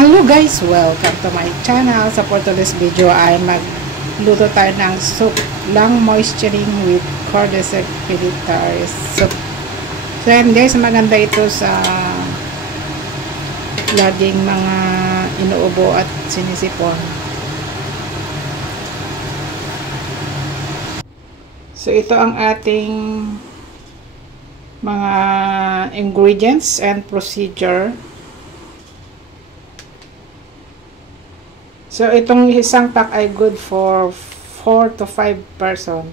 Hello guys! Welcome to my channel. So for today's video ay magluto tayo ng soup lang moisturing with cordyceps pilitaris soup. So yan guys, maganda ito sa laging mga inuubo at sinisipon. So ito ang ating mga ingredients and procedure. So, itong isang pack ay good for 4 to 5 person.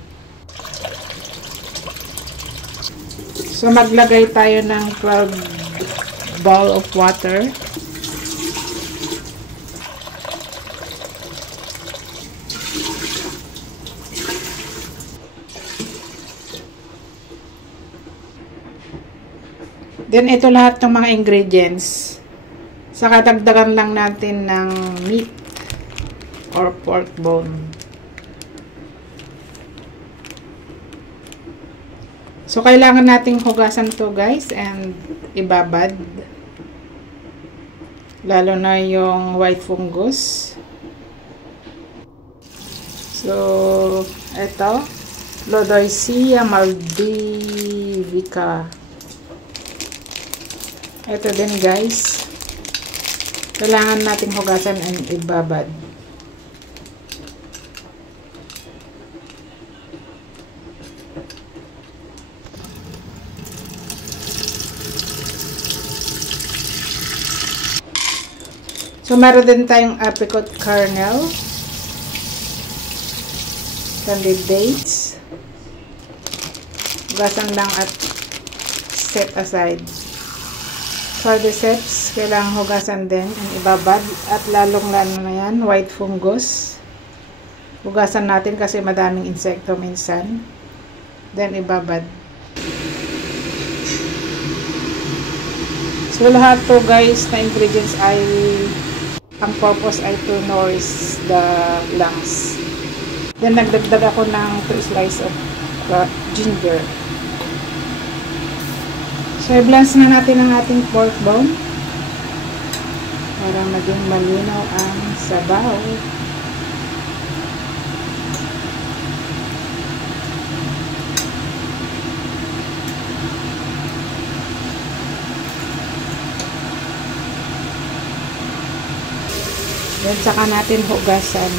So, maglagay tayo ng 12 bowl of water. Then, ito lahat ng mga ingredients. Saka dagdagan lang natin ng meat or pork bone. So, kailangan nating hugasan to guys and ibabad. Lalo na yung white fungus. So, ito. Lodoicea maldivica. Ito din guys. Kailangan nating hugasan and ibabad. So, meron din tayong apricot kernel, candied dates, hugasan lang at set aside. Cordyceps, kailangan hugasan din and ibabad, at lalong lalo na yan, white fungus. Hugasan natin kasi madaming insekto minsan. Then ibabad. So lahat to guys na ingredients ay ang purpose ay to nourish the lungs. Then nagdagdag ako ng 3 slices of ginger. So, i-blend na natin ang ating pork bone para maging malinaw ang sabaw. Then, saka natin hugasan.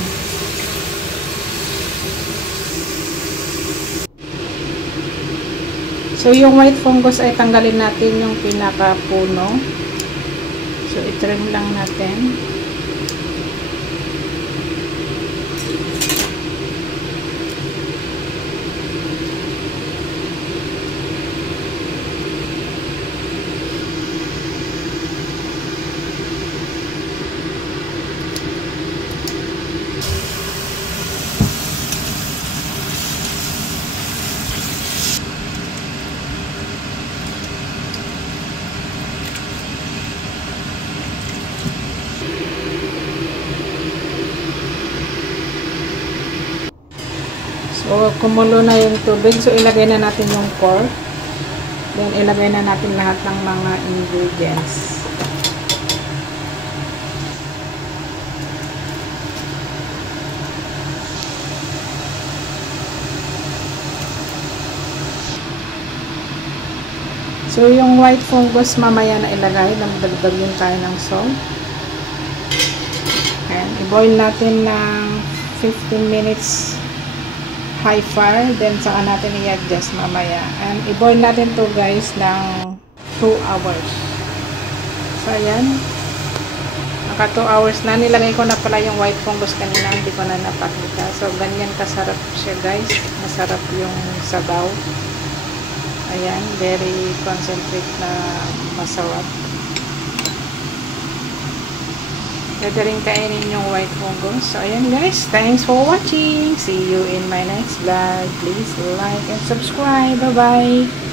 So, yung white fungus ay tanggalin natin yung pinaka-puno. So, i-trim lang natin. So, kumulo na yung tubig. So, ilagay na natin yung pork. Then, ilagay na natin lahat ng mga ingredients. So, yung white fungus mamaya na ilagay. Nagdagdag yun tayo ng salt. And, i-boil natin ng 15 minutes high fire, then saka natin i-adjust mamaya. And i-boil natin to guys ng 2 hours. So, ayan. Naka 2 hours na. Nilagay ko na pala yung white fungus kanina. Hindi ko na napakita. So, ganyan kasarap siya guys. Masarap yung sabaw. Ayan. Very concentrate na masarap. Pwede rin kainin yung white fungus. So, ayan guys. Thanks for watching. See you in my next vlog. Please like and subscribe. Bye-bye.